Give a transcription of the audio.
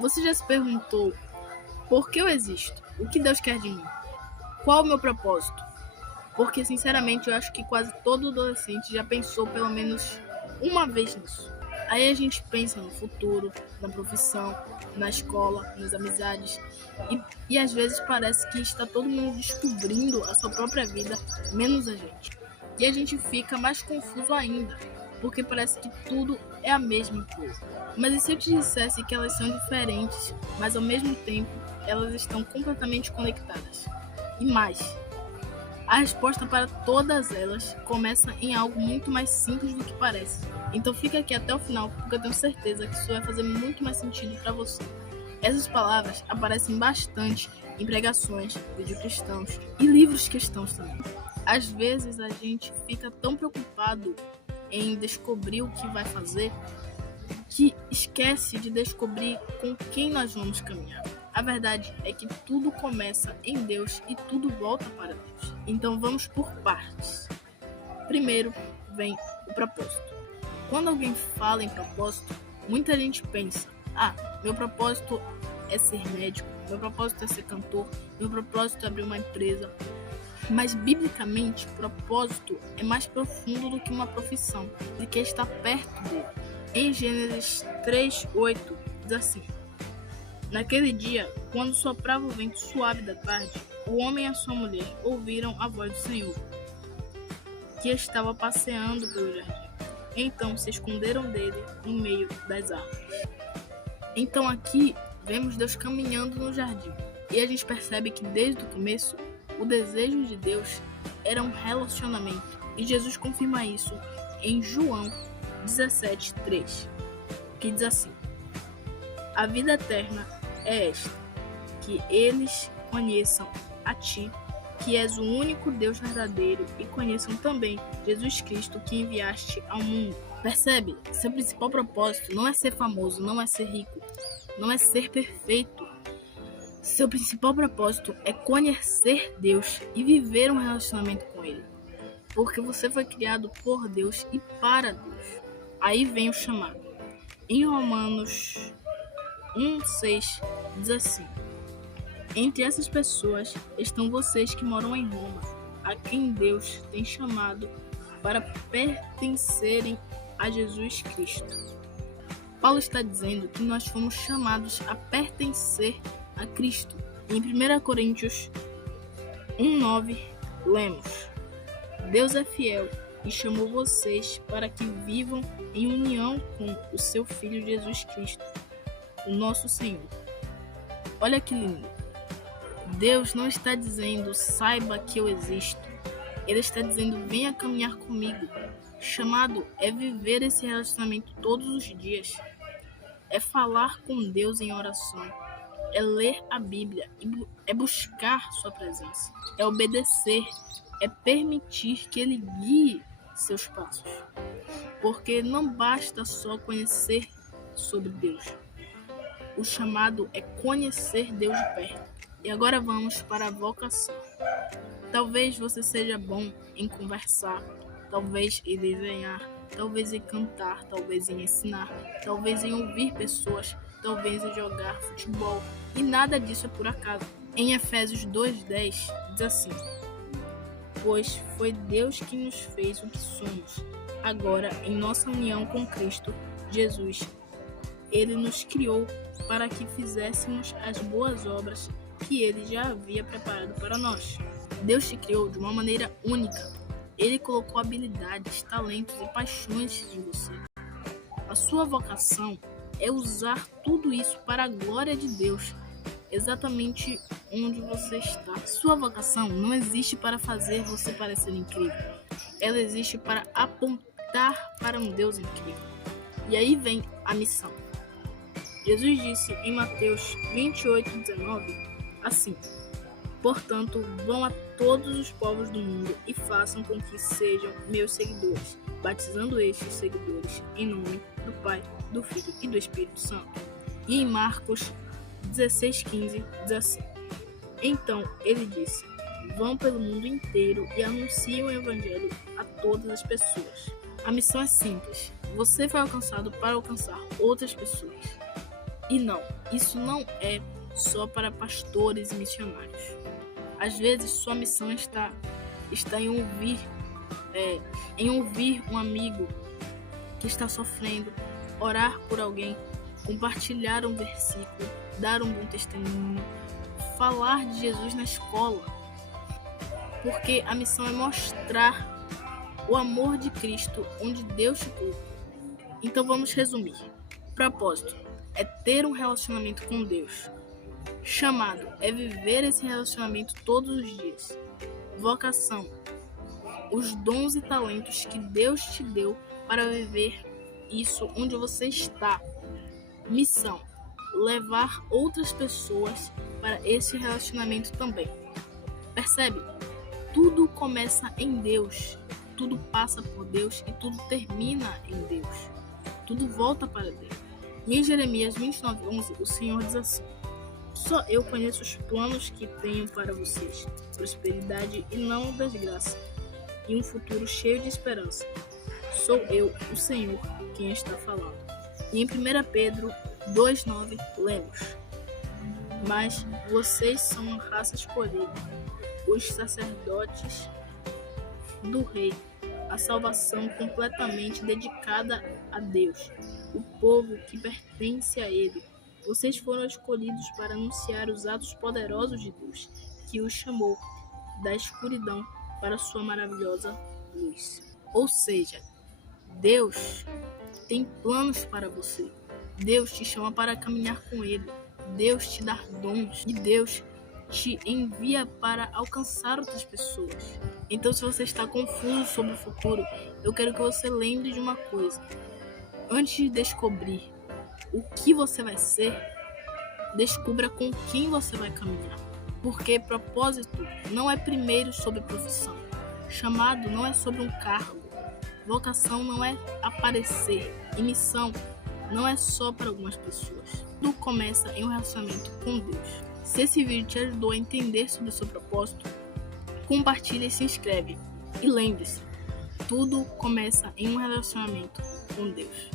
Você já se perguntou por que eu existo? O que Deus quer de mim? Qual o meu propósito? Porque, sinceramente, eu acho que quase todo adolescente já pensou pelo menos uma vez nisso. Aí a gente pensa no futuro, na profissão, na escola, nas amizades e às vezes parece que está todo mundo descobrindo a sua própria vida, menos a gente. E a gente fica mais confuso ainda, porque parece que tudo é a mesma coisa. Mas e se eu te dissesse que elas são diferentes, mas ao mesmo tempo elas estão completamente conectadas? E mais, a resposta para todas elas começa em algo muito mais simples do que parece. Então fica aqui até o final, porque eu tenho certeza que isso vai fazer muito mais sentido para você. Essas palavras aparecem bastante em pregações, vídeos cristãos e livros cristãos também. Às vezes a gente fica tão preocupado em descobrir o que vai fazer que esquece de descobrir com quem nós vamos caminhar. A verdade é que tudo começa em Deus e tudo volta para Deus. Então vamos por partes. Primeiro vem o propósito. Quando alguém fala em propósito, muita gente pensa: meu propósito é ser médico, meu propósito é ser cantor, meu propósito é abrir uma empresa. Mas, biblicamente, propósito é mais profundo do que uma profissão, de que está perto dele. Em Gênesis 3:8, diz assim: Naquele dia, quando soprava o vento suave da tarde, o homem e a sua mulher ouviram a voz do Senhor, que estava passeando pelo jardim. Então se esconderam dele no meio das árvores. Então aqui vemos Deus caminhando no jardim. E a gente percebe que desde o começo, o desejo de Deus era um relacionamento. E Jesus confirma isso em João 17:3, que diz assim: A vida eterna é esta, que eles conheçam a Ti, que és o único Deus verdadeiro, e conheçam também Jesus Cristo, que enviaste ao mundo. Percebe? Seu principal propósito não é ser famoso, não é ser rico, não é ser perfeito. Seu principal propósito é conhecer Deus e viver um relacionamento com Ele. Porque você foi criado por Deus e para Deus. Aí vem o chamado. Em Romanos 1:6 diz assim: Entre essas pessoas estão vocês que moram em Roma, a quem Deus tem chamado para pertencerem a Jesus Cristo. Paulo está dizendo que nós fomos chamados a pertencer a Cristo. Em 1 Coríntios 1:9 lemos: Deus é fiel e chamou vocês para que vivam em união com o seu Filho Jesus Cristo, o nosso Senhor. Olha que lindo! Deus não está dizendo, saiba que eu existo. Ele está dizendo, venha caminhar comigo. Chamado é viver esse relacionamento todos os dias. É falar com Deus em oração. É ler a Bíblia. É buscar sua presença. É obedecer. É permitir que Ele guie seus passos. Porque não basta só conhecer sobre Deus. O chamado é conhecer Deus de perto. E agora vamos para a vocação. Talvez você seja bom em conversar, talvez em desenhar, talvez em cantar, talvez em ensinar, talvez em ouvir pessoas, talvez em jogar futebol. E nada disso é por acaso. Em Efésios 2:10 diz assim: Pois foi Deus que nos fez o que somos. Agora, em nossa união com Cristo Jesus, Ele nos criou para que fizéssemos as boas obras que Ele já havia preparado para nós. Deus te criou de uma maneira única. Ele colocou habilidades, talentos e paixões em você. A sua vocação é usar tudo isso para a glória de Deus, exatamente onde você está. Sua vocação não existe para fazer você parecer incrível. Ela existe para apontar para um Deus incrível. E aí vem a missão. Jesus disse em Mateus 28:19 assim: Portanto, vão a todos os povos do mundo e façam com que sejam meus seguidores, batizando estes seguidores em nome do Pai, do Filho e do Espírito Santo. E em Marcos 16:15 diz assim: Então ele disse: Vão pelo mundo inteiro e anunciem o Evangelho a todas as pessoas. A missão é simples. Você foi alcançado para alcançar outras pessoas. E não, Isso não é só para pastores e missionários. Às vezes, sua missão está em ouvir um amigo que está sofrendo, orar por alguém, compartilhar um versículo, dar um bom testemunho, falar de Jesus na escola. Porque a missão é mostrar o amor de Cristo onde Deus te colocou. Então vamos resumir. Propósito é ter um relacionamento com Deus. Chamado é viver esse relacionamento todos os dias. Vocação, os dons e talentos que Deus te deu para viver isso onde você está. Missão, levar outras pessoas para esse relacionamento também. Percebe? Tudo começa em Deus, tudo passa por Deus e tudo termina em Deus. Tudo volta para Deus. E em Jeremias 29:11, o Senhor diz assim: só eu conheço os planos que tenho para vocês, prosperidade e não desgraça, e um futuro cheio de esperança. Sou eu, o Senhor, quem está falando. E em 1 Pedro 2:9 lemos: mas vocês são uma raça escolhida, os sacerdotes do rei, a salvação completamente dedicada a Deus, o povo que pertence a Ele. Vocês foram escolhidos para anunciar os atos poderosos de Deus, que os chamou da escuridão para sua maravilhosa luz. Ou seja, Deus tem planos para você. Deus te chama para caminhar com Ele. Deus te dá dons e Deus te envia para alcançar outras pessoas. Então, se você está confuso sobre o futuro, eu quero que você lembre de uma coisa. Antes de descobrir o que você vai ser, descubra com quem você vai caminhar. Porque propósito não é primeiro sobre profissão. Chamado não é sobre um cargo. Vocação não é aparecer. E missão não é só para algumas pessoas. Tudo começa em um relacionamento com Deus. Se esse vídeo te ajudou a entender sobre o seu propósito, compartilha e se inscreve. E lembre-se, tudo começa em um relacionamento com Deus.